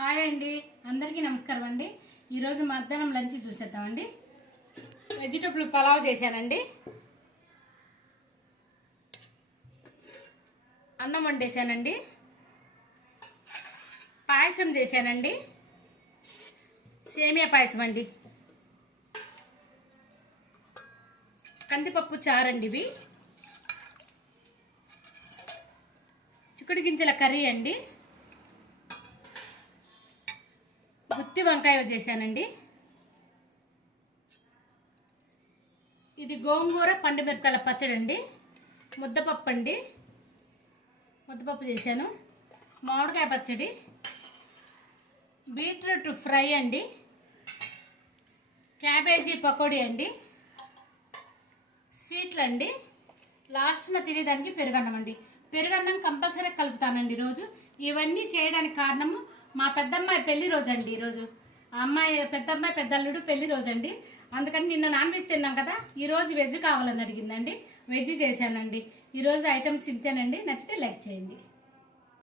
Hi అండి, అందరికీ నమస్కారం అండి. ఈరోజు మధ్యాహ్నం లంచ్ చూసేద్దామండి. వెజిటబుల్ పలావ్ చేశానండి, అన్నం వండేసానండి, పాయసం చేశానండి, సేమియా పాయసం అండి, కందిపప్పు చారండి, ఇవి చిక్కుడు గింజల కర్రీ అండి, గుత్తి వంకాయ చేశానండి, ఇది గోంగూర పండుమిరపకాయల పచ్చడి అండి, ముద్దపప్పు అండి, ముద్దపప్పు చేశాను, మామిడికాయ పచ్చడి, బీట్రూట్ ఫ్రై అండి, క్యాబేజీ పకోడీ అండి, స్వీట్లు అండి, లాస్ట్న తినేదానికి పెరుగన్నం అండి. పెరుగన్నం కంపల్సరీ కలుపుతానండి రోజు. ఇవన్నీ చేయడానికి కారణము మా పెద్దమ్మాయి పెళ్లి రోజు అండి. ఈరోజు పెద్దమ్మాయి పెద్దల్లుడు పెళ్లి రోజు అండి. అందుకని నిన్న నాన్ వెజ్ తిన్నాం కదా, ఈరోజు వెజ్ కావాలని అడిగిందండి, వెజ్ చేశానండి. ఈరోజు ఐటమ్స్ ఇంతేనండి. నచ్చితే లైక్ చేయండి.